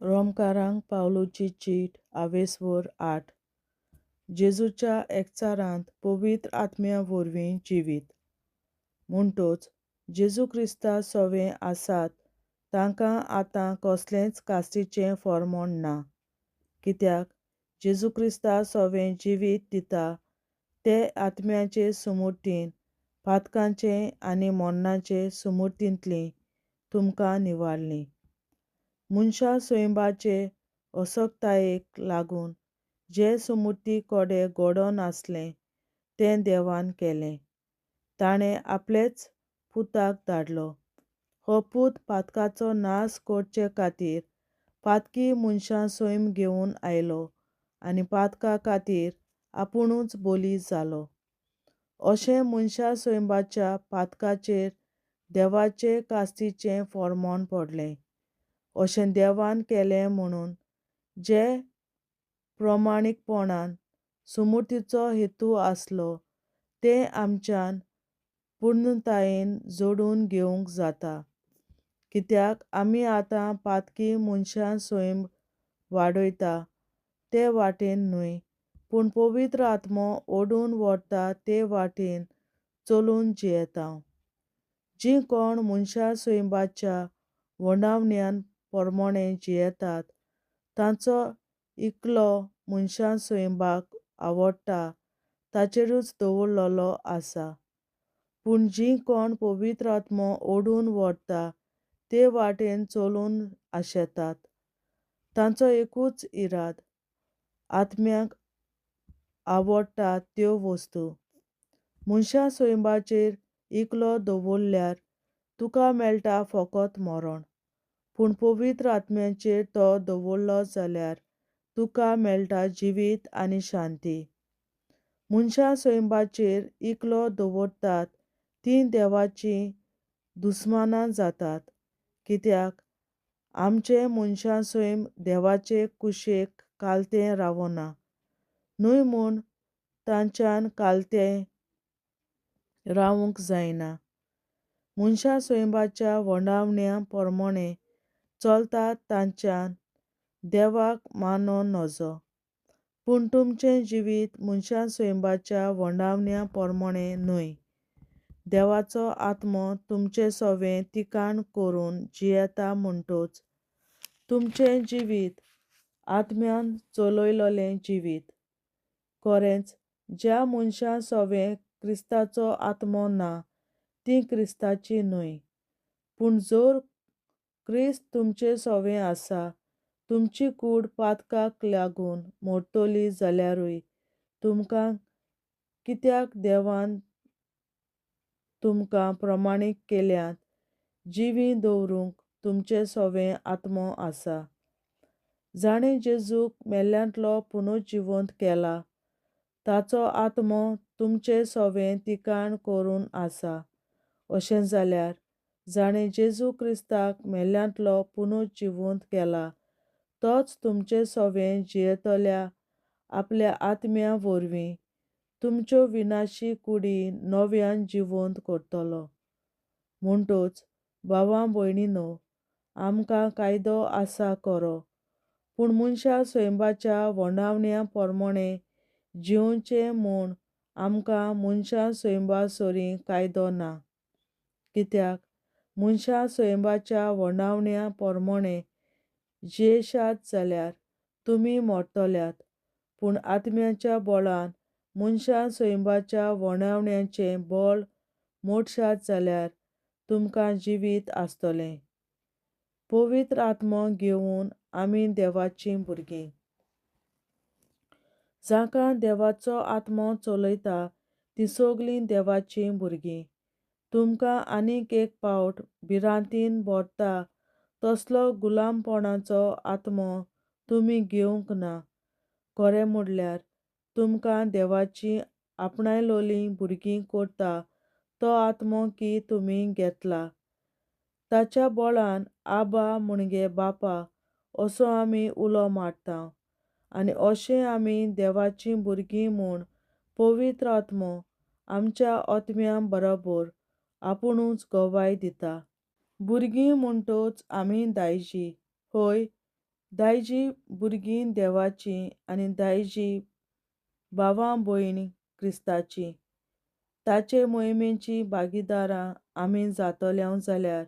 रोमकारांक पावलोची चीट आवेसवर 8. जेजूच्या एकचारांत पवित्र आत्म्या वरवीं जिवीत. म्हणटच जेजू क्रिस्ता सोवे आसात तांकां आतां कसलेंच कास्तीचें फर्मोण ना. कित्याक जेजू क्रिस्ता सोवें जिवीत दिता ते आत्म्याचे सुमूर्तीन पातकांचे आनी मोन्नाचे सुमूर्तींतलीं तुमकां निवारलीं. मनशा स्वयंबाचे असक्तायेक लागून जे सुमूर्ती कोडे घडोवन आसलें तें देवान केलें. ताणें आपलेच पुताक धाडलो. हो पूत पातकाचो नाश करचे खातीर पातकी मनशां स्वयं घेवन आयलो आनी पातका खातीर आपुणूच बली जालो. अशें मनशा स्वयंबाच्या पातकाचेर देवाचे कास्तीचें फर्मोण पडलें. अशें देवान केलें म्हणून जे प्रमाणीकपणान सुमूर्तीचो हेतू आसलो तें आमच्यान पूर्णतायेन जोडून घेवंक जाता. कित्याक आमी आतां पातकी मनशां स्वयं वाडयता ते वाटेन न्हय, पूण पवित्र आत्मो ओडून व्हरता ते वाटेन चलून जियेता. जीं कोण मनशा स्वयंबाच्या वंडावण्यान पोरमोणें जियेतात तांचो इकलो मनशा स्वयंबाक आवडटा ताचेरूच दवरलेलो आसा. पूण जीं कोण पवित्र आत्मो ओडून व्हरता ते वाटेन चलून आशेतात तांचो एकूच इराद आत्म्याक आवडटा त्यो वस्तू. मनशा स्वयंबाचेर इकलो दवरल्यार तुका मेळटा फकत मरण, पूण पवित्र आत्म्याचेर तो दवरलो जाल्यार तुका मेळटा जिवीत आनी शांती. मनशा स्वयंबाचेर इकलो दवरतात तीं देवाचीं दुस्मानां जातात. कित्याक आमचें मनशा स्वयं देवाचे कुशेक कालतें रावना न्हय म्हूण तांच्यान कालतें रावूंक जायना. मनशा स्वयंबाच्या वंडावण्या पोरमोणें चलतात तांच्यान देवाक मानो नजो. पूण तुमचें जिवीत मनशा स्वयंबाच्या वंडावण्या पोरमोणें न्हय. देवाचो आत्मो तुमचें सोवें तिकाण करून जियेता म्हणटच तुमचें जिवीत आत्म्यान चलयलोलें जिवीत. खरेंच ज्या मनशां सोवें क्रिस्ताचो आत्मो ना तीं क्रिस्ताचीं न्हय. पूण जर क्रिस्त तुमचे सोवें आसा तुमची कूड पातकाक लागून मोडटली जाल्यारूय तुमकां कित्याक देवान तुमकां प्रमाणीक केल्यांत जिवीं दवरूंक तुमचे सोवें आत्मो आसा. जाणें जेजूक मेल्ल्यांतलो पुनर्जिवंत केला ताचो आत्मो तुमचें सोवें तिकाण करून आसा. अशें जाल्यार जाणें जेजू क्रिस्ताक मेल्ल्यांतलो पुनर्जिवंत केला तोच तुमचें सोवें जियेतल्या आपल्या आत्म्या वरवीं तुमच्यो विनाशी कुडी नव्यान जिवंत करतलो. म्हणटच भावां भयणींनो, आमकां कायदो आसा खरो, पूण मनशा स्वयंबाच्या वंडावण्या पोरमोणें जिवचें म्हूण आमकां मनशा स्वयंबासरी कायदो ना. कित्याक मनशा स्वयंबाच्या वंडावण्या पोरमोणें जियेशात जाल्यार तुमी मोडटल्यात, पूण आत्म्याच्या बळान मनशा स्वयंबाच्या वंडावण्याचें बळ मोडशात जाल्यार तुमकां जिवीत आसतलें. पवित्र आत्मो घेवन आमी देवाचीं भुरगीं. जांकां देवाचो आत्मो चलयता तीं सगळीं देवाचीं भुरगीं. तुमकां आनीक एक फावट भिरांतीन भरता तसलो गुलामपणाचो आत्मो तुमी घेवंक ना. खरें म्हणल्यार तुमकां देवाचीं आपणायलोलीं भुरगीं करता तो आत्मो की तुमी घेतला. ताच्या बळान आबा म्हणगे बापा असो आमी उलो मारता आनी अशें आमी देवाचीं भुरगीं म्हूण पवित्र आत्मो आमच्या आत्म्या बरोबर आपुणूच गवाय दिता. भुरगीं म्हणटच आमी दायजी. हय, दायजी भुरगीं देवाची आनी दायजी भावां भयणी क्रिस्ताची. ताचे मोहिमेची भागीदारां आमी जातल्यो जाल्यार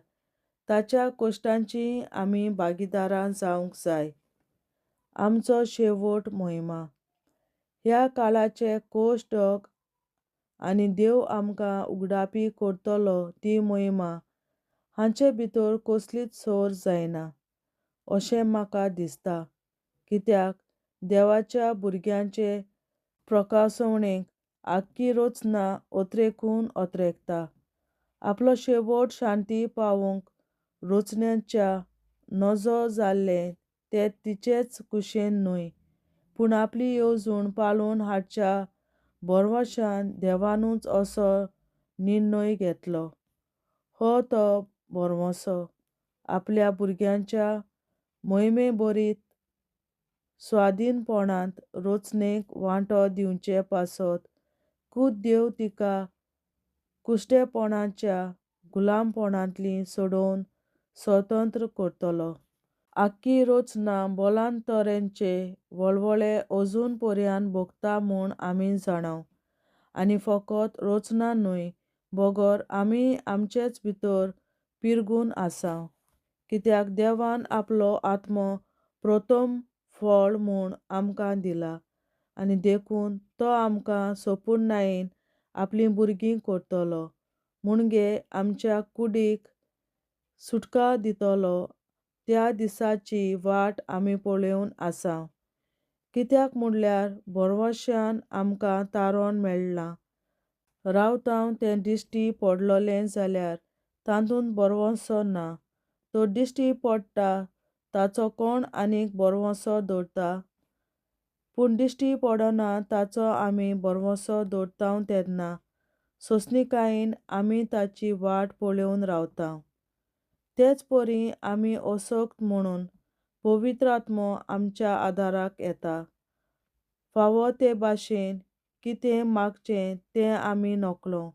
ताच्या कश्टांची आमी भागीदारां जावंक जाय. आमचो शेवट मोहिमा. ह्या काळाचे कश्ट आनी देव आमकां उगडापी करतलो ती मोहिमा हांचे भितर कसलीच सोर जायना अशें म्हाका दिसता. कित्याक देवाच्या भुरग्यांचे प्रकाशवणेक आख्खी रचना ओत्रेकून ओत्रेकता. आपलो शेवट शांती पावोवंक रचनेच्या नजो जाल्ले ते तिचेच कुशेन न्हय, पूण आपली येवजण पालोवन हाडच्या भरवशान देवानूच असो निर्णय घेतलो. हो तो भरवंसो आपल्या भुरग्यांच्या मोहिमेभरीत स्वाधीनपणांत रचनेक वांटो दिवचे पासत खुद देव तिका कुश्टेपणाच्या गुलामपणांतली सोडोवन स्वतंत्र करतलो. आख्खी रचना बोलान तरेचे वळवळे अजून पर्यान भोगता म्हूण आमी जाणाव. आनी फकत रचना न्हय बगर आमी आमचेच भितर पिरगून आसाव. कित्याक देवान आपलो आत्मो प्रथम फळ म्हूण आमकां दिला आनी देखून तो आमकां संपूर्णतायेन आपली भुरगीं करतलो. मुणगे आमच्या कुडीक सुटका दितलो त्या दिसाची वाट आमी पळोवन आसाव. कित्याक म्हणल्यार भरवशान आमकां तारण मेळ्ळां. रावतां तें दिश्टी पडलोलें जाल्यार तातूंत भरवंसो ना. तो दिश्टी पडटा ताचो कोण आनीक भरवंसो दवरता. पूण दिश्टी पडना ताचो आमी भरवंसो दवरतां तेन्ना सोंसणीकायेन आमी ताची वाट पळोवन रावतां. तेच परी आमी अशक्त म्हणून पवित्र आत्मो आमच्या आदाराक येता. फावो ते भाशेन कितें मागचें तें आमी नकळो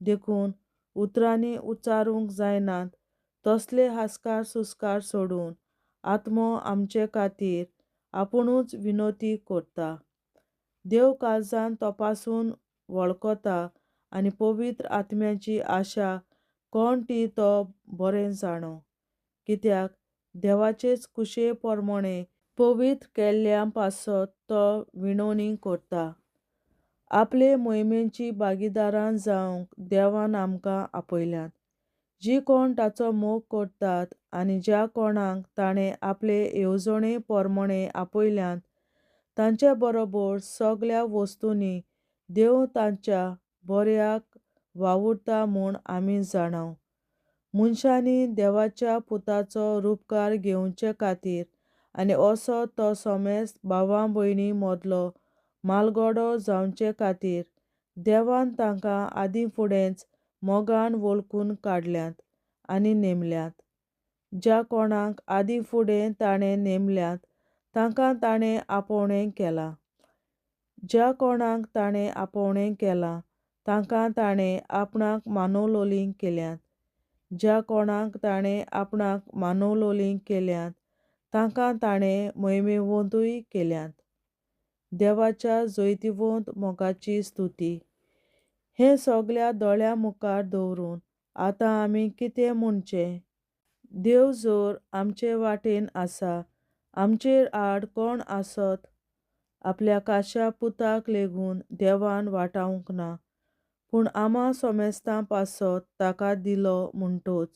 देखून उतरांनी उच्चारूंक जायनात तसले हास्कार सुस्कार सोडून आत्मो आमचे खातीर आपुणूच विनोती करता. देव काळजांत तपासून वळखता आनी पवित्र आत्म्याची आशा कोण ती तो बरें जाणो. कित्याक देवाचेच कुशे प्रमाणें पवित्र केल्ल्या पासत तो विणवणी करता. आपले मोहिमेची भागीदारां जावंक देवान आमकां आपयल्यात. जी कोण ताचो मोग करतात आनी ज्या कोणाक ताणें आपले येवजणे प्रमाणें आपयल्यात तांचे बरोबर सगळ्या वस्तूंनी देव तांच्या बऱ्याक वावुरता म्हूण आमी जाणाव. मनशांनी देवाच्या पुताचो रूपकार घेवचे खातीर आनी असो तो समेस्त भावां भयणीं मदलो मालगडो जावचे खातीर देवान तांकां आदीं फुडेंच मोगान वळखून काडल्यात आनी नेमल्यात. ज्या कोणाक आदीं फुडें ताणें नेमल्यात तांकां ताणें आपोवणें केलां. ज्या कोणाक ताणें आपोवणें केलां तांकां ताणें आपणाक मानवलोलीं केल्यांत. ज्या कोणाक ताणें आपणाक मानवलोलीं केल्यांत तांकां ताणें मोहिमेवंतूय केल्यांत. देवाच्या जैतिवंत मोगाची स्तुती. हें सगळ्या दोळ्यां मुखार दवरून आतां आमी कितें म्हणचें? देव जर आमचे वाटेन आसा आमचेर आड कोण आसत? आपल्या खाशा पुताक लेगून देवान वाटावंक ना पूण आम्हा समेस्तां पासत ताका दिलो म्हणटच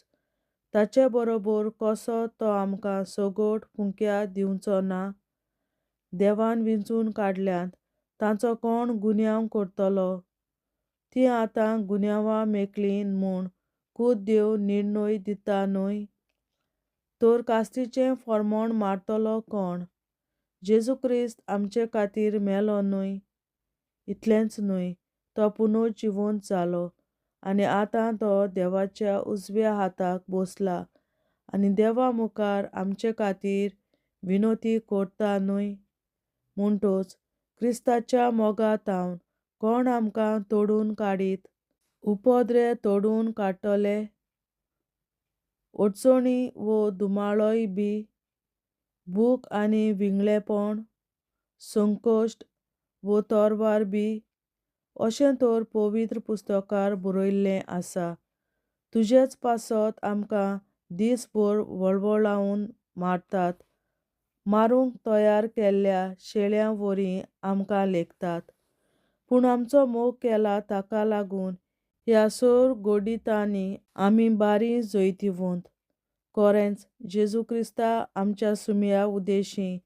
ताचे बरोबर कसो तो आमकां सगट फुंक्या दिवचो ना? देवान विंचून काडल्यांत तांचो कोण गुन्यांव करतलो? तीं आतां गुन्यांवां मेकळीं म्हूण खुद देव निर्णय दिता न्हय? तर कास्तीचें फर्मोण मारतलो कोण? जेजू क्रिस्त आमचे खातीर मेलो न्हय? इतलेंच न्हय तो पुनर्जिवंत जालो आनी आतां तो देवाच्या उजव्या हाताक बसला आनी देवा मुखार आमचे खातीर विनोती करता न्हय? म्हणटच क्रिस्ताच्या मोगातावन कोण आमकां तोडून काडीत? उपद्रे तोडून काडटले? अडचणी वो दुमाळोय बी? भूक आनी विंगलेपण, संकोश्ट वो तोरवार बी अशें तर पवित्र पुस्तकार बरयल्लें आसा. तुजेच पासत आमकां दिसभर वळवळावन मारतात. मारूंक तयार केल्ल्या शेळ्यां वरी आमकां लेखतात. पूण आमचो मोग केला ताका लागून ह्या सोर गोडितांनी आमी बारी जैतिवंत. कोरेंच जेजू क्रिस्ता आमच्या सुमया उद्देशीं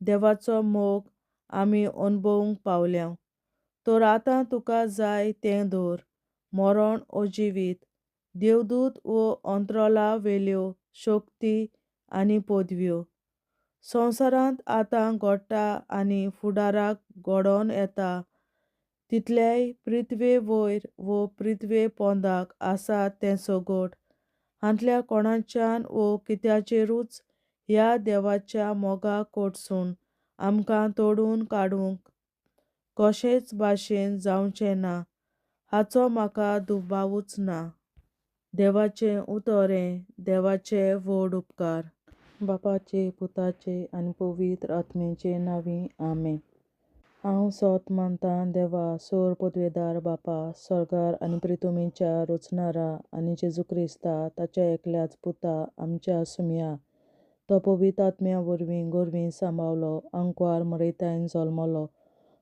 देवाचो मोग आमी अणभवूंक पावल्या. तर आतां तुका जाय तें धर, मरण ओ जिवीत, देवदूत वो अंतराळा वेल्यो शक्ती आनी पदव्यो. संवसारांत आतां घडटा आनी फुडाराक घडोन येता तितलेय पृथ्वे वयर वो पृथ्वे पोंदाक आसा तें सगट हांतल्या कोणाच्यान वो कित्याचेरूच ह्या देवाच्या मोगा कडसून आमकां तोडून काडूंक कशेच भाशेन जावचें ना हाचो म्हाका दुबावूच ना. देवाचें उतोरें, देवाचे व्हड उपकार. बापाचे, पुताचे आनी पवित्र आत्म्याचे नांवीं आमेन. हांव सोत मानतां देवा, सोर पदवेदार बापा, स्वर्गार आनी पृथ्वीच्या रचणारा आनी जेजू क्रिस्ता ताच्या एकल्याच पुता आमच्या सुमया. तो पवित्र आत्म्या वरवीं गोरवीं सांबाळलो, आंकवार मरयतायन जल्मलो,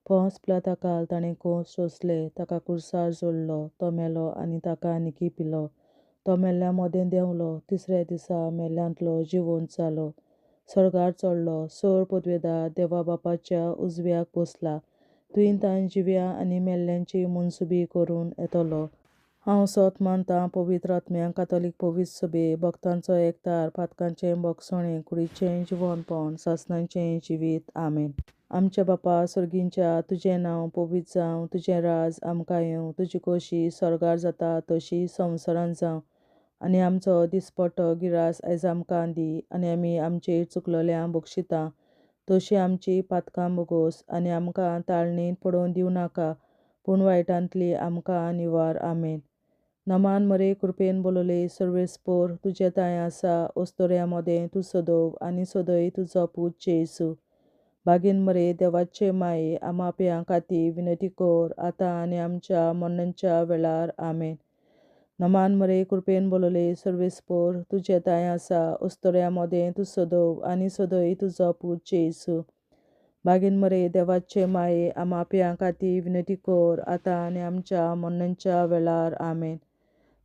पोंस पिलाताकाल ताणें खूंस सोंसले, ताका कुर्सार जोडलो, तो मेलो आनी ताका निकी पिलो, तो मेल्ल्या मोदें देंवलो, तिसऱ्या दिसा मेल्ल्यांतलो जिवंत जालो, स्वर्गार चडलो, सोर पदवेदार देवा बापाच्या उजव्याक बसला, तुयेन ताण जिव्या आनी मेल्ल्यांची मनसुबी करून येतलो. हांव सोत मानतां पवित्र आत्म्यांक, कातोलीक पवित्र सभे, भक्तांचो एकठार, पातकांचें भोगसणें, कुडीचें जिवंतपण, सासणाचें जिवीत. आमेन. आमचे बापा सुर्गींच्या, तुजें नांव पवित्र जावं, तुजें राज आमकां येवं, तुजी खोशी स्वर्गार जाता तशी संवसारांत जावं. आनी आमचो दिसपट्टो गिरास आयज आमकां दी, आनी आमी आमचेर चुकलोल्यांक बक्षिता तशी आमची पातकां बोगोस, आनी आमकां ताळणेंत पडोवन दिवं नाका, पूण वायटांतली आमकां निवार. आमेन. नमान मरे कृपेन बोलोले सर्वेस्पोर, तुजे ताय आसा, ओस्तोऱ्या मोदें तूं सदोव आनी सदय तुजो पूत जेसू. बागेन मरे देवाचे माये, आमाप्यां खातीर विनंती कर, आतां आनी आमच्या मरणाच्या वेळार. आमेन. नमान मरे कृपेन बोलोले सर्वेस्पोर, तुजे ताय आसा, ओस्तोऱ्या मोदें तूं सदोव आनी सदय तुजो पूत जेसू. बागेन मरे देवाचे माये, आमाप्यां खातीर विनंती कर, आतां आनी आमच्या मरणाच्या वेळार. आमेन.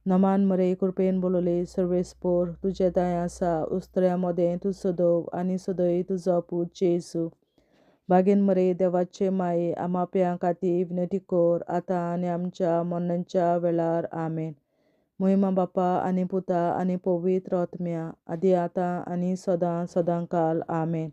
नमान मरे कृपेन बोलोले सर्वेस्पोर, तुजे ताय आसा, ओस्तोऱ्या मोदें तूं सदोव आनी सदय तुजो पूत जेसू. बागेन मरे देवाचे माये, आमाप्यां खातीर विनंती कर, आतां आनी आमच्या मरणाच्या वेळार. आमेन. महिमा बापा आनी पुता आनी पवित्र आत्म्या, आदी आतां आनी सदां सदांकाल. आमेन.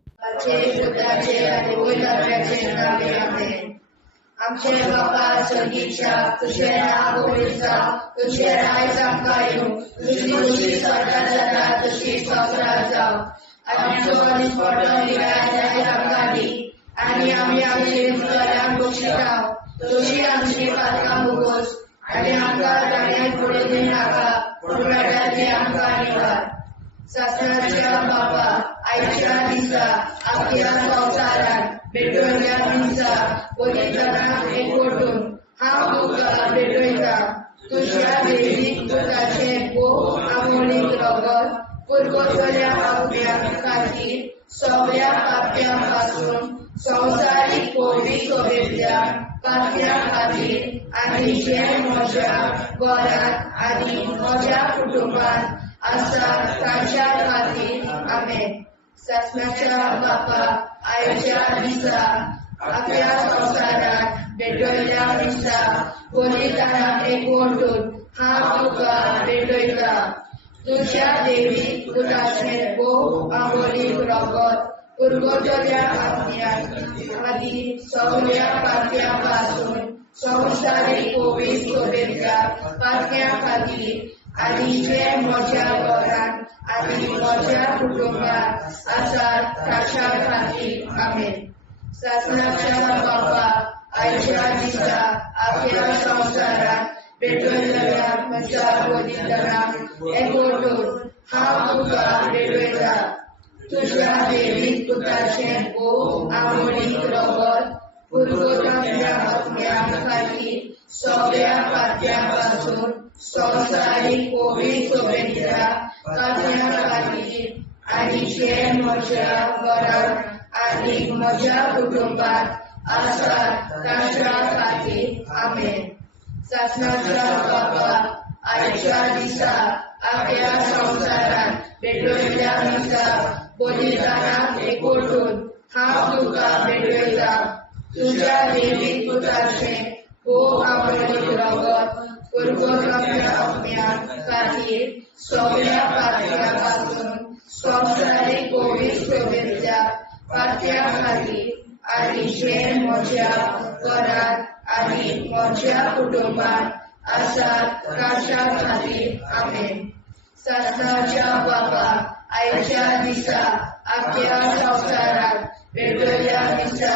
आमचे बापा स्वर्गीच्या, तुझे नाव पवित्र जावं, तुझे राज आमकां येवं, तुजी खुशी स्वर्गार जाता तशी संवसारांत जावं. आनी आमचो दिसपट्टो गिरास आयज आमकां दी, आनी आमी आमचेर चुकलोल्यांक बक्षिता तशी आमची पातकां बोगोस, आनी आमकां ताळणेंत पडोवन दिवं नाका, पूण वायटांतली आमकां निवार. सासणाच्या बापा, आयच्या दिसा आख्या संवसारांत भेटवयल्या दिसा पवित्रांक एकवटून हांव तुका भेटयता. तुज्या देवीक पुताचें भोव आमोणीक रगत पुरगोसल्या आत्म्या खातीर सगळ्या पाप्यां पासून संवसारीक पवित्र सभेंतल्या पाप्यां खातीर आनी जे म्हज्या घरांत आनी म्हज्या कुटुंबांत आसा तांच्या खातीर. आमेन. सासणाच्या बापा, आयच्या दिसा आपल्या संवसारांत भेटवयल्या दिसा पवित्रांक एकवटून हांव तुका भेटयता. तुज्या देवीक पुताचें भोव आमोणीक रगत पुरगोसल्या आत्म्या खातीर सगळ्या पाप्यां पासून संवसारीक पवित्र सभेंतल्या पाप्यां खातीर आनी जे म्हज्या घरांत आनी म्हज्या कुटुंबांत आसा ताच्या खातीर. आमेन. सासणाच्या बापा, आयच्या दिसा आपल्या संवसारांत भेटवयल्या म्हज्या पवित्रांक एकवटून हांव तुका भेटयता. तुझ्या देवीक पुताचें भोग आवडीक रगत पुरगोट्या आत्म्या खातीर सगळ्या पात्या पासून संवसारीक पवित्र शुभेच्छा पात्या खातीर आनी जे म्हज्या घरांत आनी म्हज्या कुटुंबात आसात तांच्या खातीर आमेन. सासणाच्या बाबा आयच्या दिसा आख्या संवसारांत भेटयल्या दिसा बलिदानाक एकवटून हांव तुका भेटयता. तुझ्या देवीक पुताचें भोग आवडीक रगत पुरगोट्या आत्म्या खातीर सगळ्या पात्या पासून संवसारीक पवित्र शुभेच्छा पात्या खातीर आनी जे म्हज्या घरांत आनी म्हज्या कुटुंबात आसात तांच्या खातीर आमेन. सासणाच्या बाबा आयच्या दिसा आख्या संवसारांत भेटयल्या दिसा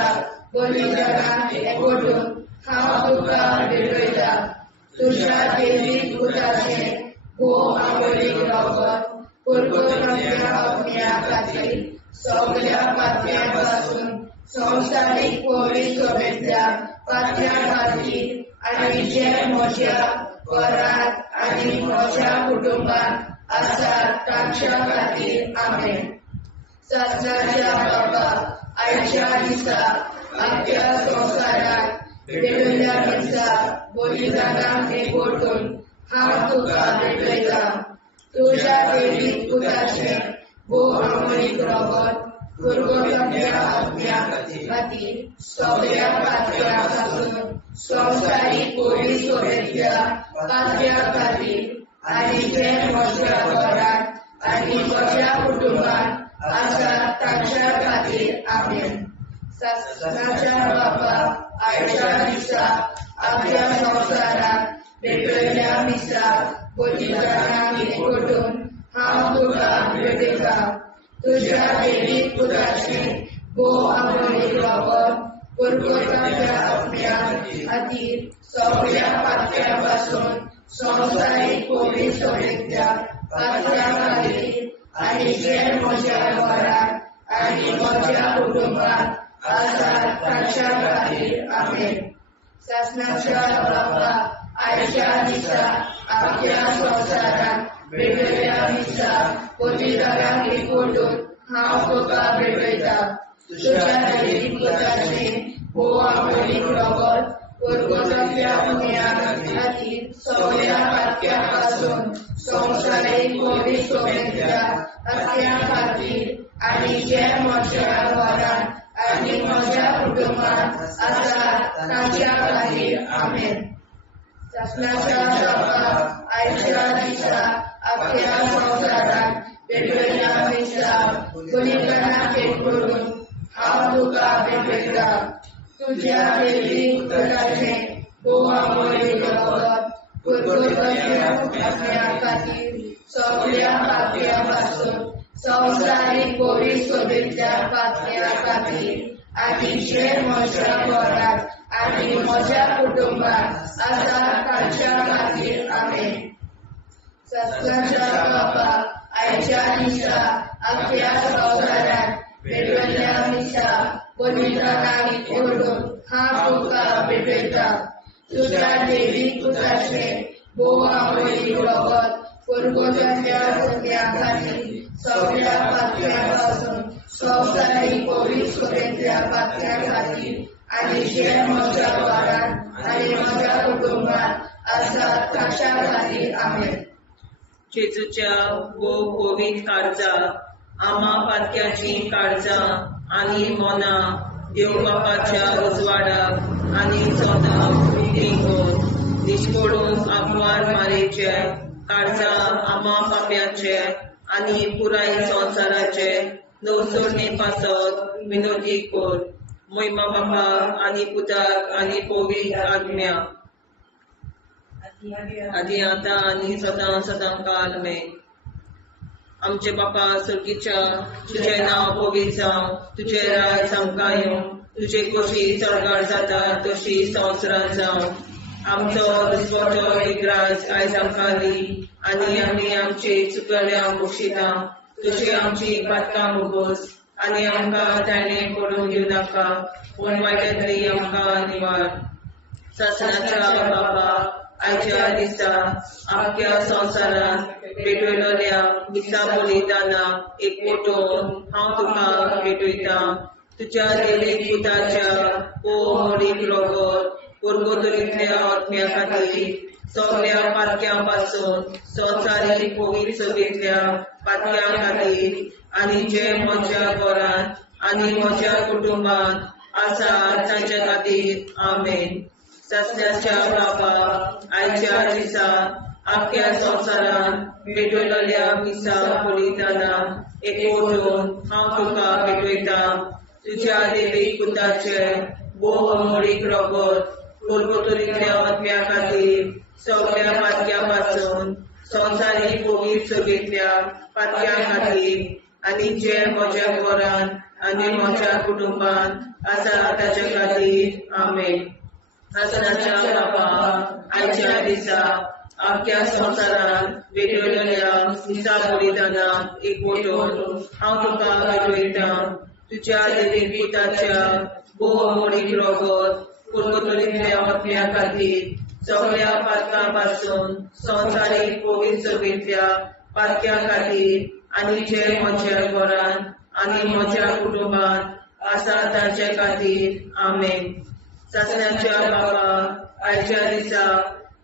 बलिदानाक एकवटून हांव तुका भेटयता. तुझ्या देवीक पुताचें भोग आवडीक रगत पुरगोट्या आत्म्या खातीर सगळ्या पात्या पासून संवसारीक पवित्र शुभेच्छा पात्या खातीर आनी जे म्हज्या घरांत आनी म्हज्या कुटुंबात आसात तांच्या खातीर आमेन. सासणाच्या बाबा आयच्या दिसा आख्या संवसारांत भेटयल्या दिसा बलिदानाक एकवटून हांव तुका भेटयता. तुझ्या देवीक पुताचें भोग आवडीक रगत पुरगोट्या आत्म्या खातीर सगळ्या पात्या पासून संवसारीक पवित्र शुभेच्छा पात्या खातीर आनी जे म्हज्या घरांत आनी म्हज्या कुटुंबात आसात तांच्या खातीर आमेन. सासणाच्या बाबा आयच्या दिसा आख्या संवसारांत भेटयल्या दिसा बलिदानाक एकवटून हांव तुका भेटयता. तुझ्या देवीक पुताचें भोग आवडीक रगत पुरगोट्या आत्म्या खातीर सगळ्या पात्या पासून संवसारीक पवित्र शुभेच्छा पात्या खातीर आनी जे म्हज्या घरांत आनी म्हज्या कुटुंबात आसात तांच्या खातीर आमेन. सासणाच्या बाबा आयच्या दिसा आख्या संवसारांत भेटयल्या दिसा बलिदानाक एकवटून हांव तुका भेटयता. तुझ्या देवीक पुताचें भोग आवडीक रगत पुरगोट्या आत्म्या खातीर सगळ्या पात्या पासून संवसारीक पवित्र शुभेच्छा पात्या खातीर आनी जे म्हज्या घरांत आनी म्हज्या कुटुंबात आसात तांच्या खातीर आमेन. सासणाच्या बाबा आयच्या दिसा आख्या संवसारांत भेटयल्या दिसा बलिदानाक एकवटून हांव तुका भेटयता. तुझ्या देवीक पुताचें भोग आवडीक रगत पुरगोट्या आत्म्या खातीर सगळ्या पात्या पासून संवसारीक पवित्र शुभेच्छा पात्या खातीर आनी जे म्हज्या घरांत आनी म्हज्या कुटुंबात आसात तांच्या खातीर आमेन. सासणाच्या बाबा आयच्या दिसा आख्या संवसारांत भेटयल्या दिसा बलिदानाक एकवटून हांव तुका भेटयता. तुझ्या देवीक पुताचें भोग आवडीक रगत पुरगोट्या आत्म्या खातीर सगळ्या पात्या पासून संवसारीक पवित्र शुभेच्छा पात्या खातीर आनी जे म्हज्या घरांत आनी म्हज्या कुटुंबात आसात तांच्या खातीर आमेन. जेजूच्या भोग पवित्र काळजा आमा पातक्याची काळजां आनी मोना देव बापाच्या उजवाडाक आनी सोदाक रिंगून दिसपडून आग्वार मारेचे काळजां आमा पाप्याचे आनी पुराय संवसाराचे नवसोडणे पासत विनोदी कोर महिमा बापा आनी पुताक आनी पवित्र आत्म्या आदी आतां आनी सदां सदां काल मे. आमचे बापा सर्गीच्या तुझे नांव पवित्र जावं, तुझे राज आमकां येवं, तुझे कशी सरकार जाता तशी संवसारांत जावं. आमचो दिसवटो एक राज आयज आमकां दी आनी आमी आमचे चुकल्यांक बक्षिता. तुझी आमची पातकां मुगोस आनी आमकां ताणें पडून दिवं नाका पूण वायटांतली आमकां निवार. सासणाच्या बाबा आयच्या दिसा आख्या संवसारान भेटयलोल्या दिसा बलिदाना एकवटून हांव तुका भेटयता. तुज्या देवीक पुताच्या मोडीक रगत पुरगोतरींतल्या आत्म्या खातीर सगळ्या पातक्यां पासून संवसारीक पवित्र सभेंतल्या पातक्यां खातीर आनी जे म्हज्या घरान आनी म्हज्या कुटुंबान आसा तांच्या खातीर आमेन. सासण्याच्या बाबा आयच्या दिसा आख्या संवसारान भेटयलोल्या दिसा बलिदाना एकवटून हांव तुका भेटयता. तुज्या देवीक पुताचे मोडीक रगत पुरगोतरींतल्या आत्म्या खातीर सगळ्या पातक्यां पासून संवसारीक पवित्र सभेंतल्या पातक्यां खातीर आनी जे म्हज्या घरान आनी म्हज्या कुटुंबान आसा ताच्या खातीर आमेन. सासणाच्या बाबा आयच्या दिसा आख्या संवसारान भेटयलोल्या दिसा बलिदाना एकवटून हांव तुका भेटयता. तुज्या देवीक पुताच्या मोडीक रगत पुरगोतरींतल्या आत्म्या खातीर सगळ्या पातकां पासून संवसारीक पवित्र सभेंतल्या पातक्यां खातीर आनी जे म्हज्या घरान आनी म्हज्या कुटुंबान आसा तांचे खातीर आमेन. सासण्याच्या बाबा आयच्या दिसा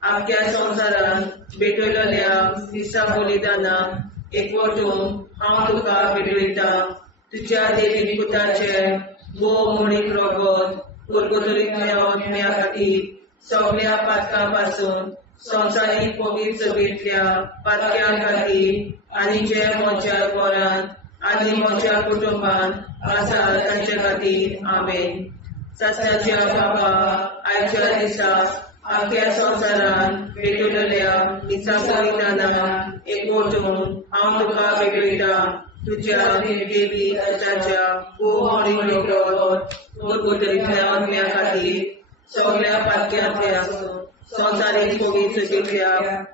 आख्या संवसारान भेटयलोल्या दिसा बलिदाना एकवटून हांव तुका भेटयता. तुज्या देवीक पुताचे मोडीक रगत पुरगोतरींतल्या आत्म्या खातीर सगळ्या पातकां पासून संवसारीक पवित्र सभेंतल्या पातक्यां खातीर आनी जे म्हज्या घरान आनी म्हज्या कुटुंबान आसा तांचे खातीर आमेन. सासण्याच्या बाबा आयच्या दिसा आख्या संवसारान भेटयलोल्या दिसा बलिदाना एकवटून हांव तुका भेटयता. तुज्या देवीक पुताच्या मोडीक रगत पुरगोतरींतल्या आत्म्या खातीर सगळ्या पातक्यांतल्या संवसारीक पवित्र सभेंतल्या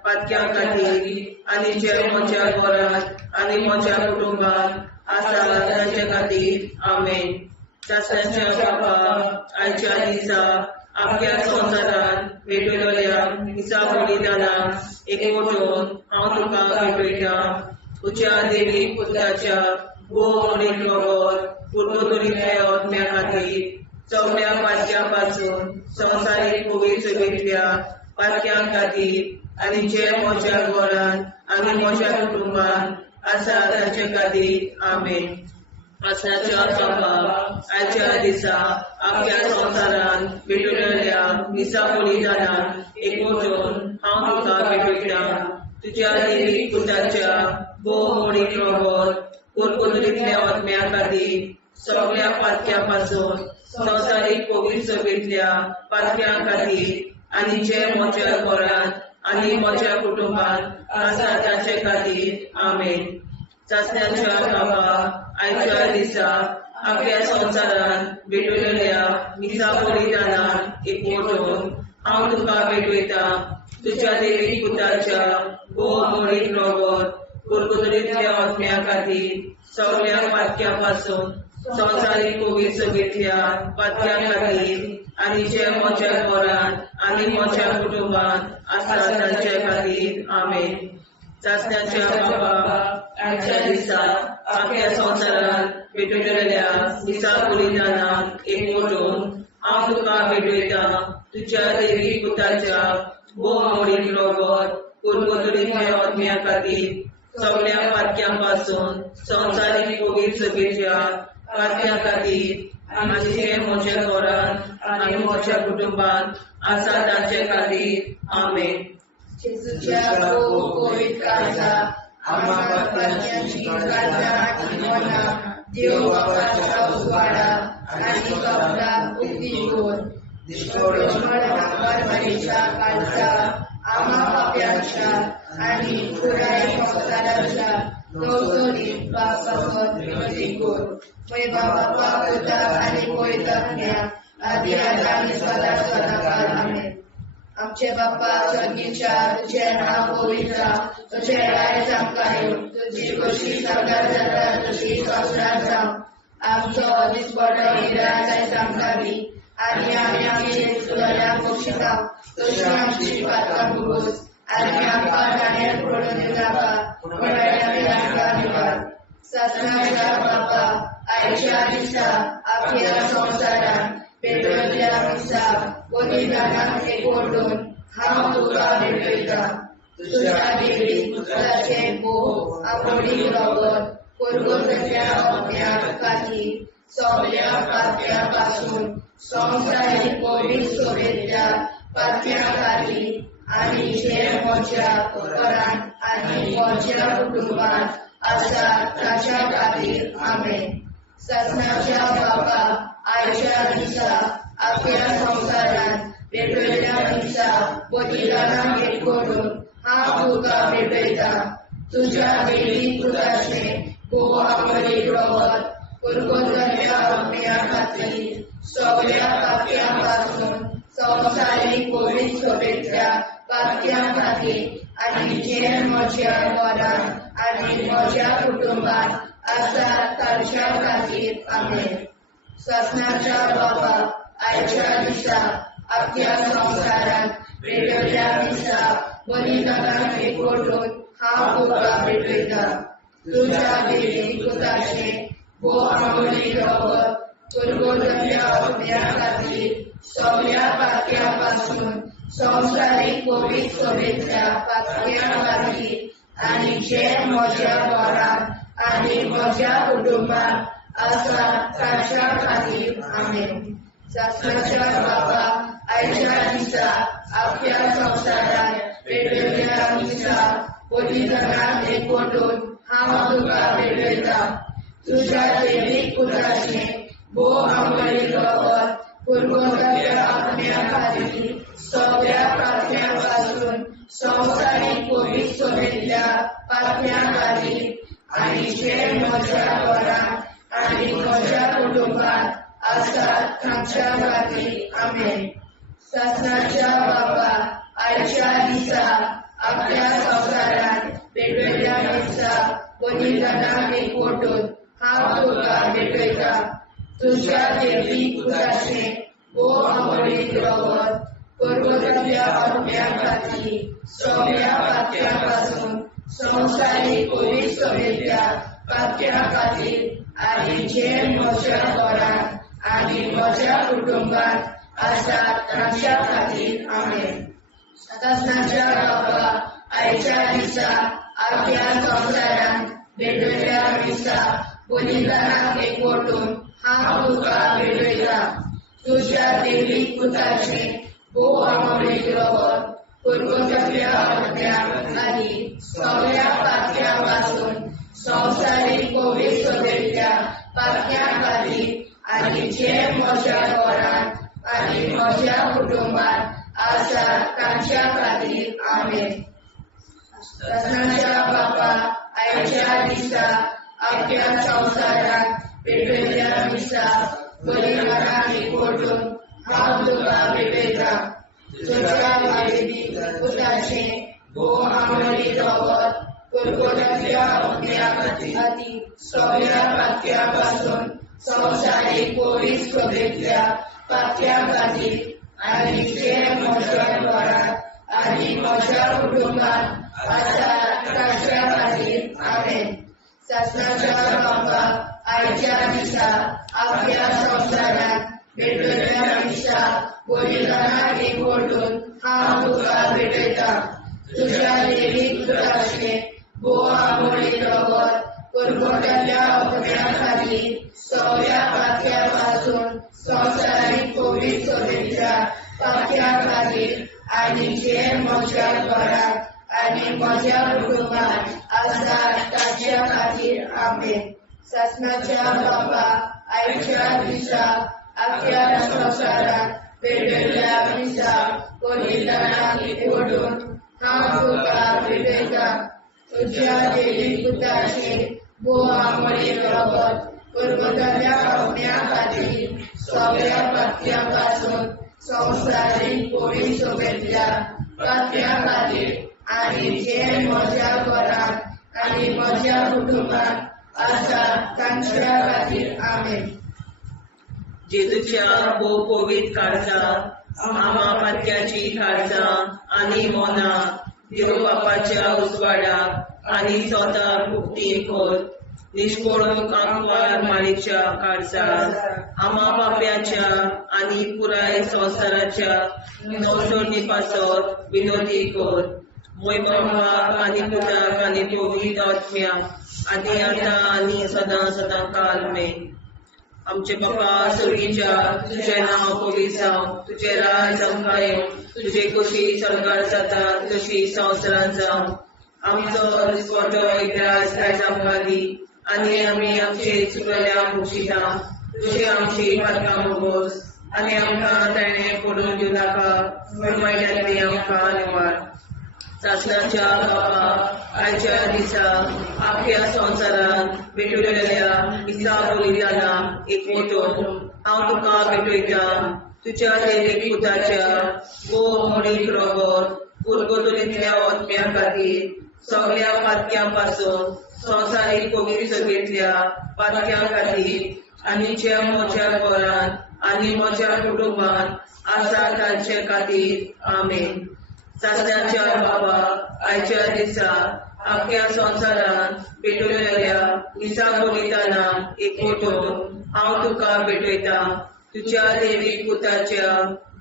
पातक्यां खातीर आनी जे म्हज्या घरान आनी म्हज्या कुटुंबान आसा तांचे खातीर आमेन. सासण्याच्या बाबा आयच्या दिसा आख्या संवसारान भेटयलोल्या दिसा बलिदाना एकवटून हांव तुका भेटयता. तुज्या देवीक पुताच्या मोडीक रगत पुरगोतरींतल्या आत्म्या खातीर सगळ्या पातक्यां पासून संवसारीक पवित्र सभेंतल्या पातक्यां खातीर आनी जे म्हज्या घरान आनी म्हज्या कुटुंबान आसा तांचे खातीर आमेन. सासण्याच्या बाबा आयच्या दिसा आख्या संवसारान भेटयलोल्या दिसा बलिदाना एकवटून हांव तुका भेटयता. तुज्या देवीक पुताच्या मोडीक रगत पुरगोतरींतल्या आत्म्या खातीर सगळ्या पातक्यां पासून संवसारीक पवित्र सभेंतल्या पातक्यां खातीर आनी जे म्हज्या घरान आनी म्हज्या कुटुंबान आसा तांचे खातीर आमेन. सासण्याच्या बाबा आयच्या दिसा आख्या संवसारान भेटयलोल्या दिसा बलिदाना एकवटून हांव तुका भेटयता. तुज्या देवीक पुताच्या मोडीक रगत पुरगोतरींतल्या आत्म्या खातीर सगळ्या पातक्यां पासून संवसारीक पवित्र सभेंतल्या पातक्यां खातीर आनी जे म्हज्या घरान आनी म्हज्या कुटुंबान आसा तांचे खातीर आमेन. सासण्याच्या बाबा आयच्या दिसा आख्या संवसारान भेटयलोल्या दिसा बलिदाना एकवटून हांव तुका भेटयता. तुज्या देवीक पुताच्या मोडीक रगत पुरगोतरींतल्या आत्म्या खातीर सगळ्या पातक्यां पासून संवसारीक पवित्र सभेंतल्या पातक्यां खातीर आनी जे म्हज्या घरान आनी म्हज्या कुटुंबान आसा तांचे खातीर आमेन. जेजूच्या पवित्र काळजा आम्हा पातक्यांची काळजा आनी मना देव बापाच्या उजवाडा आनी कबरां उक्ती कर. मरणाच्या काळजा आम्हा पाप्यांच्या आनी पुराय संवसाराच्या गवसणीत पापावर विनंती कर. पळय बाबा पुता आनी पवित्रात्म्या आदी आनी सदा सदा काळ आमेन. आमचे बाप्पा स्वर्गीच्या तुझे नाव पवित्र तुझे राय जावं तुझी कशी सरकार जाता तशी संसार जावं आमचो दिसपडो निराश आमकां दी आनी आमी आमची सुदारण्याक बक्षिता तशी आमची पातळां भोगूस आनी आमकां गाण्यार पडून दिनाका पण आमी आमकां निवाड सत्नाच्या बाप्पा आयच्या दिसा आपल्या संवसारान पेटयल्ल्या दिसा बलिदानाक एकवटून हांव तुका भेटयता तुज्या देवी पुत्राचे भोव आवडी रगत पुरगोतल्या अज्ञान खातीर सगळ्या पात्या पासून संवसारीक पवित्र सोबेतल्या पात्या खातीर आनी जे म्हज्या घरान आनी म्हज्या कुटुंबात आसा ताच्या खातीर आमेन सत्नाच्या बापा आयच्या दिसा आपल्या संवसारान भेटयल्ल्या दिसा बलिदानाक एकवटून हांव तुका भेटयता तुज्या देवी पुत्राचे भोव आवडी रगत पुरगोतल्या अज्ञा खातीर सगळ्या पात्या पासून संवसारीक पवित्र सोबेतल्या पात्या खातीर आनी जे म्हज्या घरान आनी म्हज्या कुटुंबात आसा ताच्या खातीर आमेन सत्नाच्या बापा आयच्या दिसा आपल्या संवसारान भेटयल्ल्या दिसा बलिदानाक एकवटून हांव तुका भेटयता तुज्या देवी पुत्राचे भोव आवडी रगत पुरगोतल्या अज्ञा खातीर सगळ्या पात्या पासून संवसारीक पवित्र सोबेतल्या पात्या खातीर आनी जे म्हज्या घरान आनी म्हज्या कुटुंबात आसा ताच्या खातीर आमेन सत्नाच्या बापा आयच्या दिसा आपल्या संवसारान भेटयल्ल्या दिसा बलिदानाक एकवटून हांव तुका भेटयता तुज्या देवी पुत्राचे भोव आवडी रगत पुरगोतल्या अज्ञा खातीर सगळ्या पात्या पासून संवसारीक पवित्र सोबेतल्या पात्या खातीर आनी जे म्हज्या घरान आनी म्हज्या कुटुंबात आसा ताच्या खातीर आमेन सत्नाच्या बापा आयच्या दिसा आपल्या संवसारान भेटयल्ल्या दिसा बलिदानाक एकवटून हांव तुका भेटयता तुज्या देवी पुत्राचे भोव आवडी रगत पुरगोतल्या अज्ञा खातीर सगळ्या पात्या पासून संवसारीक पवित्र सोबेतल्या पात्या खातीर आनी जे म्हज्या घरान आनी म्हज्या कुटुंबात आसा ताच्या खातीर आमेन सत्नाच्या बापा आयच्या दिसा आपल्या संवसारान भेटयल्ल्या दिसा बलिदानाक एकवटून हांव तुका भेटयता तुज्या देवी पुत्राचे भोव आवडी रगत पुरगोतल्या अज्ञा खातीर सगळ्या पात्या पासून संवसारीक पवित्र सोबेतल्या पात्या खातीर आनी जे म्हज्या घरान आनी म्हज्या कुटुंबात आसा ताच्या खातीर आमेन सत्नाच्या बापा आयच्या दिसा आपल्या संवसारान भेटयल्ल्या दिसा बलिदानाक एकवटून हांव तुका भेटयता तुज्या देवी पुत्राचे भोव आवडी रगत पुरगोतल्या अज्ञा खातीर सगळ्या पात्या पासून संवसारीक पवित्र सोबेतल्या पात्या खातीर आनी जे म्हज्या घरान आनी म्हज्या कुटुंबात आसा ताच्या खातीर आमेन सत्नाच्या बापा आयच्या दिसा आपल्या संवसारान भेटयल्ल्या दिसा बलिदानाक एकवटून हांव तुका भेटयता तुज्या देवी पुत्राचे भोव आवडी रगत पुरगोतल्या अज्ञा खातीर सगळ्या पात्या पासून संवसारीक पवित्र सोबेतल्या पात्या खातीर आनी जे म्हज्या घरान आनी म्हज्या कुटुंबात आसा ताच्या खातीर आमेन सत्नाच्या बापा आयच्या दिसा आपल्या संवसारान भेटयल्ल्या दिसा बलिदानाक एकवटून हांव तुका भेटयता तुज्या देवी पुत्राचे भोव आवडी रगत पुरगोतल्या अज्ञा खातीर सगळ्या पात्या पासून संवसारीक पवित्र सभेंतल्या प्रत्येका खातीर आनी जे म्हज्या घरांत आनी म्हज्या कुटुंबांत आसा तांच्या खातीर आमेन. जेजूच्या भोव पवित्र काळजा, आमा पातक्याची काळजां आनी मोना देव बापाच्या उजवाडाक आनी स्वता मुक्ती कोर. निष्पळूक आंकवार माळेच्या काळजार, आमा बाप्याच्या आनी पुराय संवसाराच्या संसोडणी पासत विनोदी कोर. मोय बापाक आनी पुताक आनी पवित्र आत्म्याक आदी आतां आनी सदां सदां काल मेन. आमचे बापा स्वर्गीच्या, तुझे नाव पवित्र जावं, तुझे राज आमकां येवं, तुझे कशी सरकार जाता तशी संवसारांत जावं. आमचो दिसपटो एकदांच आयज आमकां दी आनी आमी आमचे चुकल्यांक बक्षिता. तुजी आमची पातकां भोगोस आनी आमकां ताणें पडून दिवं नाका, वायटांतली आमकां निवार. सासणाच्या बापा आयच्या दिसा आख्या संवसारांत भेटलेल्या दिसा बलिदानाक एकवटून हांव तुका भेटयता. तुज्या दैवीक पुताच्या भोव मोडीक रगत उरगतुलींतल्या आत्म्या खातीर सगळ्या पातक्यां पासून संवसारीक पवित्र सभेंतल्या पातक्यां खातीर आनी जे म्हज्या घरांत आनी म्हज्या कुटुंबांत आसा तांचे खातीर आमेन. सासण्याच्या बापा आयच्या दिसा आख्या संवसारांत भेटलेल्या दिसा बलिदानाक एकवटून हांव तुका भेटयता. तुज्या दैवीक पुताच्या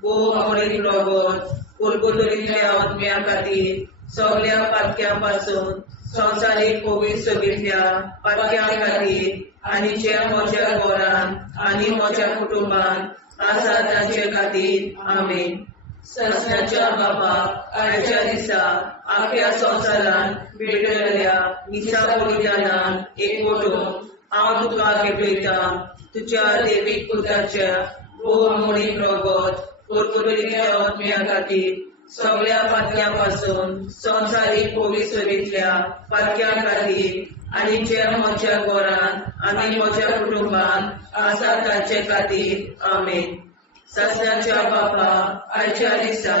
भोव मोडीक रगत उरगतुलींतल्या आत्म्या खातीर सगळ्या पातक्यां पासून संवसारीक पवित्र सभेंतल्या पातक्यां खातीर आनी जे म्हज्या घरांत आनी म्हज्या कुटुंबांत आसा तांचे खातीर आमेन. सासण्याच्या बापा आयच्या दिसा आख्या संवसारांत भेटलेल्या दिसा बलिदानाक एकवटून हांव तुका भेटयता. तुज्या दैवीक पुताच्या भोव मोडीक रगत उरगतुलींतल्या आत्म्या खातीर सगळ्या पातक्यां पासून संवसारीक पवित्र सभेंतल्या पातक्यां खातीर आनी जे म्हज्या घरांत आनी म्हज्या कुटुंबांत आसा तांचे खातीर आमेन. सासण्याच्या बापा आयच्या दिसा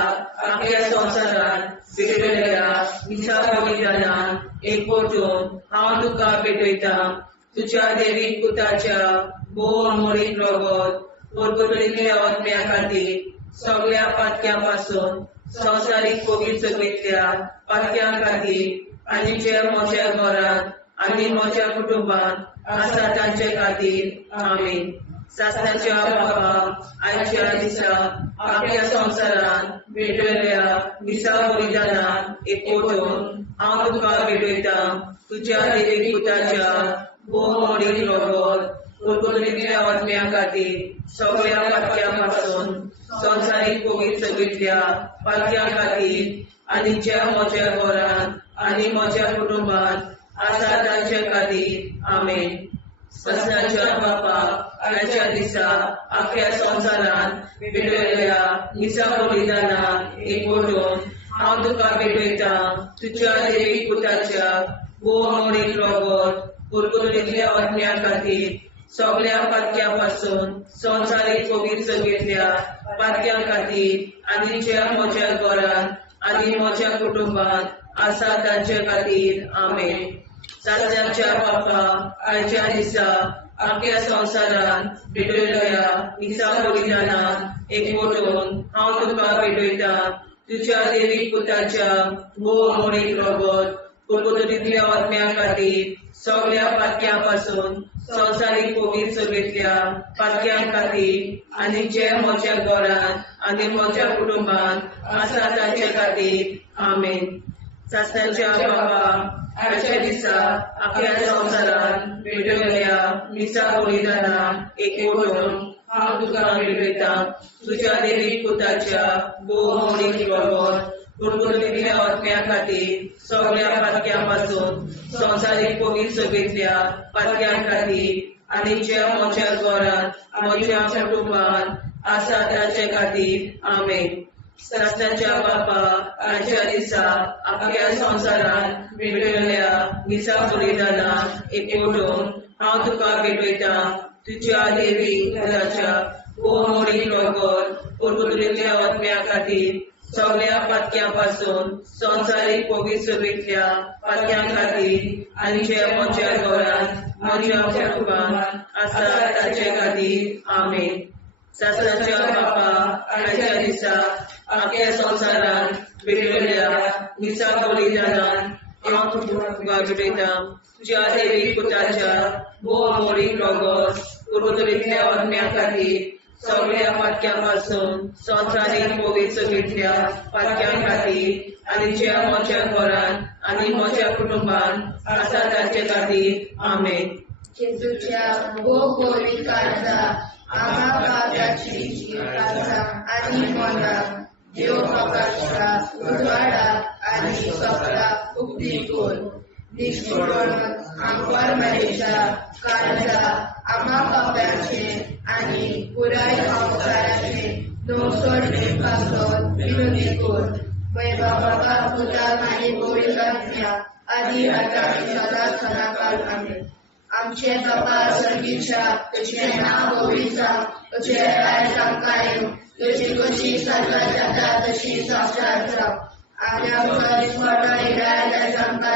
आख्या संवसारांत भेटलेल्या दिसा बलिदानाक एकवटून हांव तुका भेटयता. तुज्या दैवीक पुताच्या भोव मोडीक रगत उरगतुलींतल्या आत्म्या खातीर सगळ्या पातक्यां पासून संवसारीक पवित्र सभेंतल्या पातक्यां खातीर आनी जे म्हज्या घरांत आनी म्हज्या कुटुंबांत आसा तांचे खातीर आमेन. सासण्याच्या बापा आयच्या दिसा आख्या संवसारांत भेटलेल्या दिसा बलिदानाक एकवटून हांव तुका भेटयता. तुज्या दैवीक पुताच्या भोव मोडीक रगत उरगतुलींतल्या आत्म्या खातीर सगळ्या पातक्यां पासून संवसारीक पवित्र सभेंतल्या पातक्यां खातीर आनी ज्या म्हज्या घरांत आनी म्हज्या कुटुंबांत आसा तांचे खातीर आमेन. सासण्याच्या बापा आयच्या दिसा आख्या संवसारांत भेटलेल्या दिसा बलिदानाक एकवटून हांव तुका भेटयता. तुज्या दैवीक पुताच्या भोव मोडीक रगत उरगतुलींतल्या आत्म्या खातीर सगळ्या पातक्यां पासून संवसारीक पवित्र सभेंतल्या पातक्यां खातीर आनी ज्या म्हज्या घरांत आनी म्हज्या कुटुंबांत आसा तांचे खातीर आमेन. सासण्याच्या बापा आयच्या दिसा आख्या संवसारांत भेटलेल्या दिसा बलिदानाक एकवटून हांव तुका भेटयता. तुज्या दैवीक पुताच्या भोव मोडीक रगत उरगतुलींतल्या आत्म्या खातीर सगळ्या पातक्यां पासून संवसारीक पवित्र सभेंतल्या पातक्यां खातीर आनी जे म्हज्या घरांत आनी म्हज्या कुटुंबांत आसा तांचे खातीर आमेन. सासण्याच्या बापा आयच्या दिसा आख्या संवसारांत भेटलेल्या दिसा बलिदानाक एकवटून हांव तुका भेटयता. तुज्या दैवीक पुताच्या भोव मोडीक रगत उरगतुलींतल्या आत्म्या खातीर सगळ्या पातक्यां पासून संवसारीक पवित्र सभेंतल्या पातक्यां खातीर आनी जे म्हज्या घरांत म्हज्या कुटुंबांत आसा तांचे खातीर आमेन. सासण्याच्या बापा आयच्या दिसा आख्या संवसारांत भेटलेल्या दिसा बलिदानाक एकवटून हांव तुका भेटयता. तुझ्या देवी घराच्या मोडीक रगत परतुलेल्या आत्म्या खातीर सगळ्या पातक्यापासून संवसारीक पवित्रतेंतल्या पातक्या खातीर आनी जे म्हज्या घरांत म्हज्या कुटुंबांत आसा ताचे खातीर आमेन. शास्त्राच्या बापा आयच्या दिसा आख्या संवसारांत भेटलेल्या निसा बलिदानान हांव तुका भेटयता. तुझ्या देवी पुताच्या मोडीक रगत परतुलेल्या आत्म्या खातीर सगळ्या पातक्यापासून संवसारीक पवित्रतेंतल्या पातक्या खातीर आनी ज्या म्हज्या घरांत आनी म्हज्या कुटुंबांत आसा ताचे खातीर आमेन. जेजूच्या पवित्र काळजा आम्हा पाप्याची काळजा आनी मनाक देव प्रकाशा उजवाडा आनी सपला उक्ती कर. निष्ठुरण आंकवार मेरेच्या काळजा आम्हा पाप्याचे आनी पुराय संवसाराचे नवसोडणे पासत विनंती कर. बाबा पुताक आनी पवित्रात्म्या आदी आतां आनी सदांच सदांकाळ आमेन. आमचे बाबा सर्गीच्या तुझे नाव पवित्र तुझे राय जावं तुझी कशी साजरा जाता तशी संवसारांत जावं. आनी आमकां दिसपट्टा इराय जामकां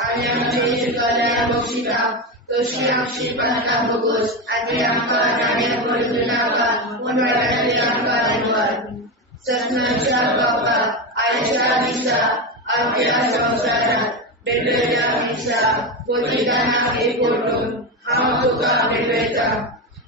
आनी आमचे शिकल्या बक्षिता तशी आमची प्रार्थना बगोस आनी आमकां नाण्या पडूं नाका पूण वाड्याचेर आमकां आयवार. सत्नाच्या बापा आयच्या दिसा आमच्या संवसारांत भेटलेल्या दिसा बलिदानाक एकवटून हांव तुका भेटयता.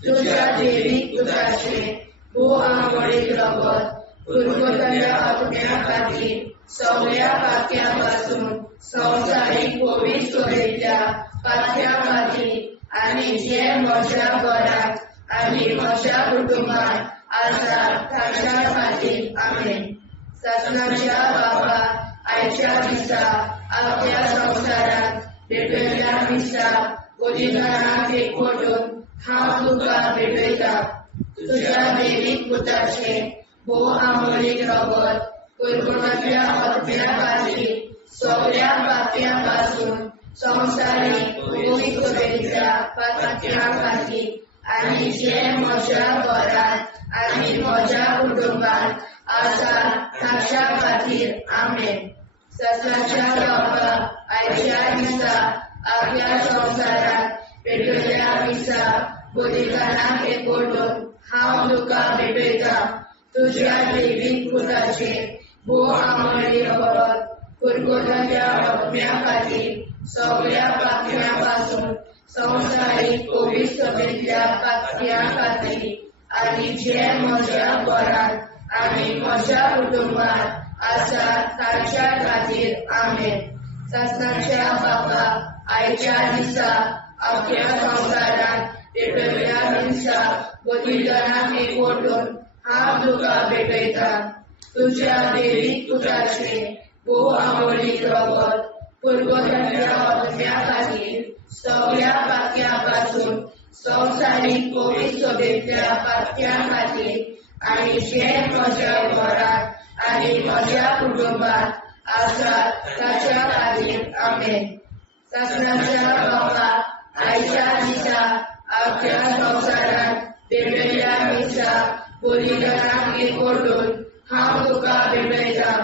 तुज्या देवीक पुताचे आंबोळीक रगत पुरगोतल्या आत्म्या खातीर सगळ्या पातक्या पासून संवसारीक पवित्रतेंतल्या पातक्या खातीर आनी जे म्हज्या घरांत आनी म्हज्या कुटुंबांत आसा ताच्या खातीर आमेन. सत्नाच्या बापा आयच्या दिसा आख्या संवसारांत भेटलेल्या दिसा बलिदानाक एकवटून हांव तुका भेटयता. तुज्या देवीक पुताचे आंबोळीक रगत पुरगोतल्या आत्म्या खातीर सगळ्या पातक्या पासून संवसारीक पवित्रतेंतल्या पातक्या खातीर आनी जे म्हज्या घरांत आनी म्हज्या कुटुंबांत आसा ताच्या खातीर आमेन. सत्नाच्या बापा आयच्या दिसा आख्या संवसारांत भेटलेल्या दिसा बलिदानाक एकवटून हांव तुका भेटयता. तुज्या देवीक पुताचे आंबोळीक रगत पुरगोतल्या आत्म्या खातीर सगळ्या पातक्या पासून संवसारीक पवित्रतेंतल्या पातक्या खातीर आनी जे म्हज्या घरांत आनी म्हज्या कुटुंबांत आसा ताच्या खातीर आमेन. सत्नाच्या बापा आयच्या दिसा आख्या संवसारांत भेटलेल्या दिसा बलिदानाक एकवटून हांव तुका भेटयता. तुज्या देवीक पुताचे आंबोळीक रगत पुरगोतल्या आत्म्या खातीर सगळ्या पातक्या पासून संवसारीक पवित्रतेंतल्या पातक्या खातीर आनी जे म्हज्या घरांत आनी म्हज्या कुटुंबांत आसा ताच्या खातीर आमेन. सत्नाच्या बापा आयच्या दिसा आख्या संवसारांत भेटलेल्या दिसा बलिदानाक एकवटून हांव तुका भेटयता.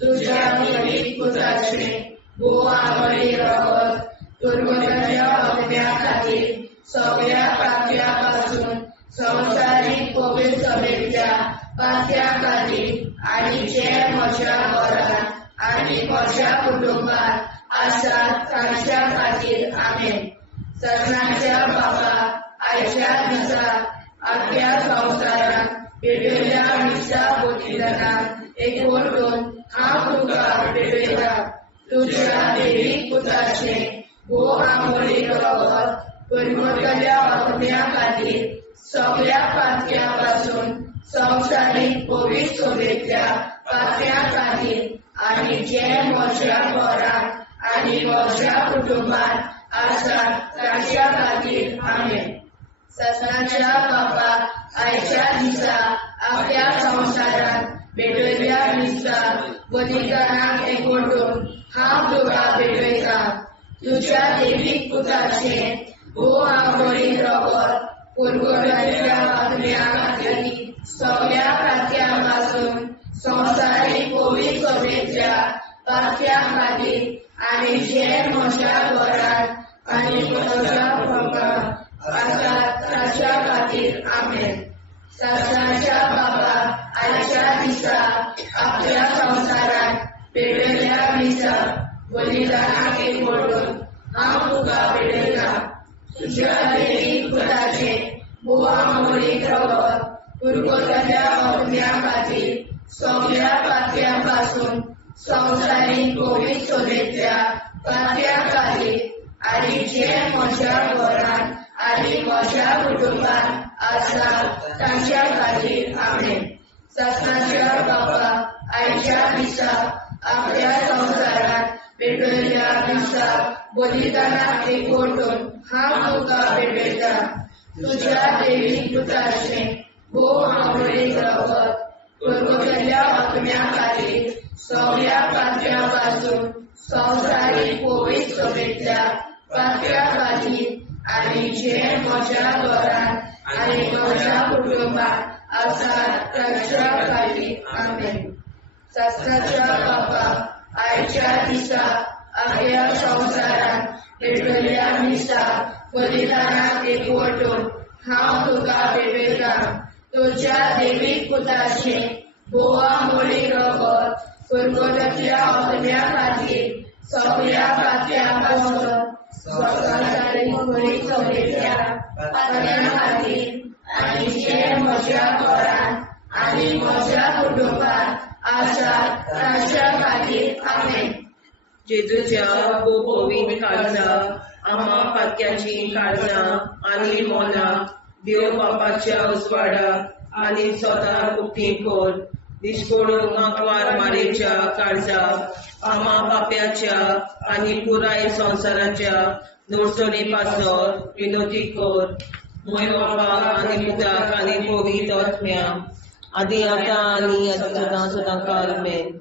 तुज्या देवीक पुताचे आंबोळीक रगत पुरगोतल्या आत्म्या खातीर सगळ्या पातक्या पासून संवसारीक पवित्रतेंतल्या पातक्या खातीर आनी जे म्हज्या घरांत आनी म्हज्या कुटुंबांत आसा ताच्या खातीर आमेन. सत्नाच्या बापा आयच्या दिसा आख्या संवसारांत भेटलेल्या दिसा बलिदानाक एकवटून हांव तुका भेटयता. तुज्या देवीक पुताचे आंबोळीक रगत पुरगोतल्या आत्म्या खातीर सगळ्या पातक्या पासून संवसारीक पवित्रतेंतल्या पातक्या खातीर आनी जे म्हज्या घरांत आनी म्हज्या कुटुंबांत आसा ताच्या खातीर आमेन. सत्नाच्या बापा आयच्या दिसा आख्या संवसारांत भेटलेल्या दिसा बलिदानाक एकवटून हांव तुका भेटयता. तुज्या देवीक पुताचे आंबोळीक रगत पुरगोडाच्या आत्म्या खातीर सगळ्या खात्यांपासून संवसारीक पवित्र सभेच्या पात्या खातीर आनी जे म्हज्या घरांत आनी म्हज्या कुटुंबांत आसात ताच्या खातीर आमेन. सासणाच्या बाबा आयच्या दिसा आपल्या संवसारांत पेटयल्या दिसा बलिदानाक एकवटून हांव तुका पेटयता. तुज्या दैवीक पुताचे बोवा मोडीत रगत पुरगोडाच्या आत्म्या खातीर सगळ्या पात्यांपासून संवसारीक पवित्र सभेच्या पात्या खातीर आनी जे म्हज्या घरांत आनी म्हज्या कुटुंबांत आसा तांच्या खातीर आमेन. सासणाच्या बाबा आयच्या दिसा आपल्या संवसारांत पेटयल्या दिसा बलिदानाक एकवटून हांव तुका पेटयता. तुज्या दैवीक पुताचे बोव मोडीत रगत पुरगोडाच्या आत्म्या खातीर सगळ्या पात्यांपासून संवसारीक पवित्र सभेच्या पात्या खातीर आनी जे म्हज्या घरांत आनी म्हज्या कुटुंबांत आसा तांच्या खातीर आमेन. सासणाच्या बाबा आयच्या दिसा आपल्या संवसारांत पेटयल्या दिसा बलिदानाक एकवटून हांव तुका पेटयता. तुज्या दैवीक पुताचे बोवा मोडीत रगत पुरगोडाच्या आत्म्या खातीर सगळ्या पात्यांपासून संवसारीक पवित्र सभेच्या पात्या खातीर आनी जे म्हज्या घरांत आनी म्हज्या कुटुंबांत आसा तांच्या खातीर आमेन. जेजूच्या पवित्र काळजा आम्हा पात्याची काळजां आनी मोला देव बापाच्या उजवाडाक आनी स्वता कुटी कोर दिसपडून आंकवार मारेच्या काळजा आम्हा पाप्याच्या आनी पुराय संवसाराच्या नोडसणी पासर विनोदी कोर. मोय बापा आनी पुताक आनी पवित्र आत्म्या आदी आतां आनी सदां सदां काल आमेन.